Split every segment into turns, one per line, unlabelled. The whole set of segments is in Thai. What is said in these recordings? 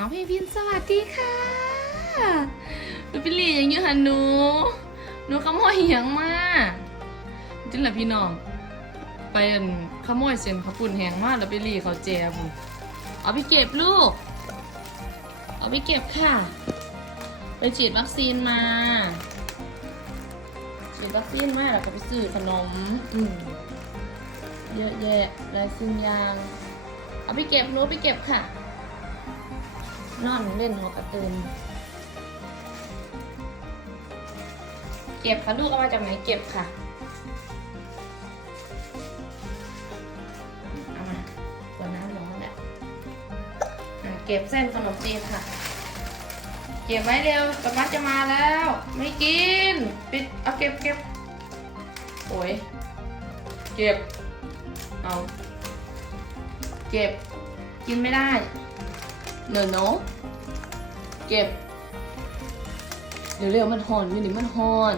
น้องพี่พินสวัสดีค่ะดูพี่ลี่ยังอยู่หันหนูหนูขโมยเหียงมาจริงเหรอพี่น้อง ไปอั่นขโมยเส้นขปุ่นแหงมากแล้วพี่ลี่เขาเจ็บเอาไปเก็บลูก เอาไปเก็บค่ะ ไปฉีดวัคซีนมา ฉีดวัคซีนมาแล้วก็ไปซื้อขนมอืมเยอะแยะหลายสิ่งอย่าง เอาไปเก็บหนูไปเก็บค่ะ นอนเล่นหัวกระตือนเก็บค่ะลูกเอามาจากไหนเก็บค่ะเอามาตัวน้ำร้อนแหละอะเก็บเส้นขนมจีนค่ะ เก็บไว้เร็วกระมัดจะมาแล้ว ไม่กินปิดเอาเก็บเก็บโอ้ยเก็บเอาเก็บกินไม่ได้ เดี๋ยวโนเก็บเร็วๆมันหอนอยู่นี่มันหอน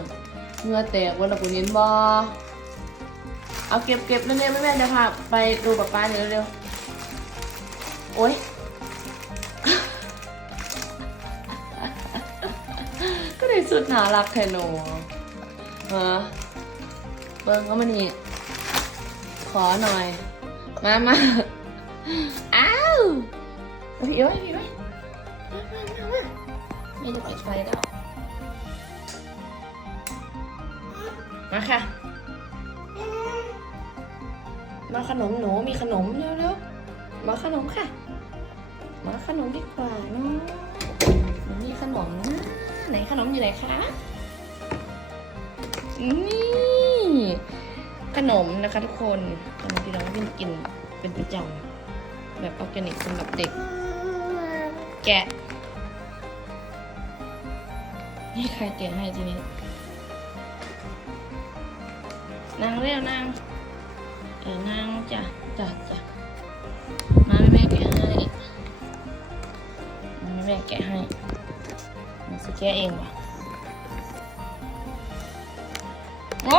เหงื่อแตกวันละปุ่นยินบอเอาเก็บเก็บเร็วๆแม่แม่เดี๋ยวพาไปดูป๊าป้าเดี๋ยวเร็วๆโอ๊ยก็ได้สุดน่ารักแค่หนูฮะเบิ้งก็มานี่ขอหน่อย มามาอ้า วเอาพี่เอ้ยพี่เอ้ยมามามามาไม่จะปิดไฟแล้วมาค่ะ มาขนมหนูมีขนมเร็วๆมาขนมค่ะ มาขนมดีกว่าเนาะมีขนมนะไหนขนมอยู่ไหนคะนี่ขนมนะคะทุกคนขนมที่เราไม่กินเป็นประจำแบบออร์แกนิกสำหรับเด็ก แกะนี่ใครแกะให้ทีนี้นางเร็วนางเออนางจ้ะจ้ะจ้ะมาแม่แกะให้มาแม่แกะให้มาสแกะเองว่ะโอ้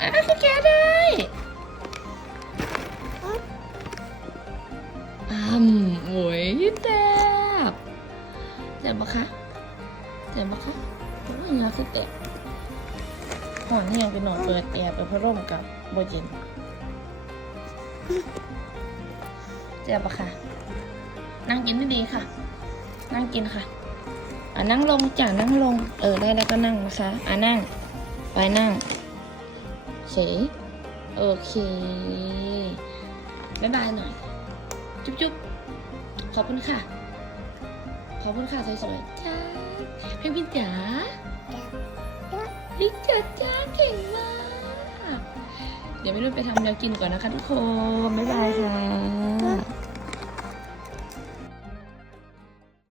อันนั้นสแกะได้อืมโอ้ยแซ่บแซ่ บปะคะแซ่บปะคะโอ้ยยาคือแตกหอนี่ยังเป็นหนอนเปิดแอร์เปิดพัดลมกับโบจินแซ่บปะคะนั่งกินได้ดีค่ะ นั่งกินค่ะอะนั่งลงจ้ะนั่งลง เออได้แล้วก็นั่งนะคะอะนั่ง ไปนั่งเฉยโอเคบ๊ายบายหน่อย จุ๊บจุ๊บขอบคุณค่ะ ขอบคุณค่ะสวยๆจ้าเพี่พินจ๋าพี่จ๋าจ้าเก่งมาก เดี๋ยวไม่รู้ไปทำแนวกินก่อนนะคะทุกคน บ๊ายบายค่ะ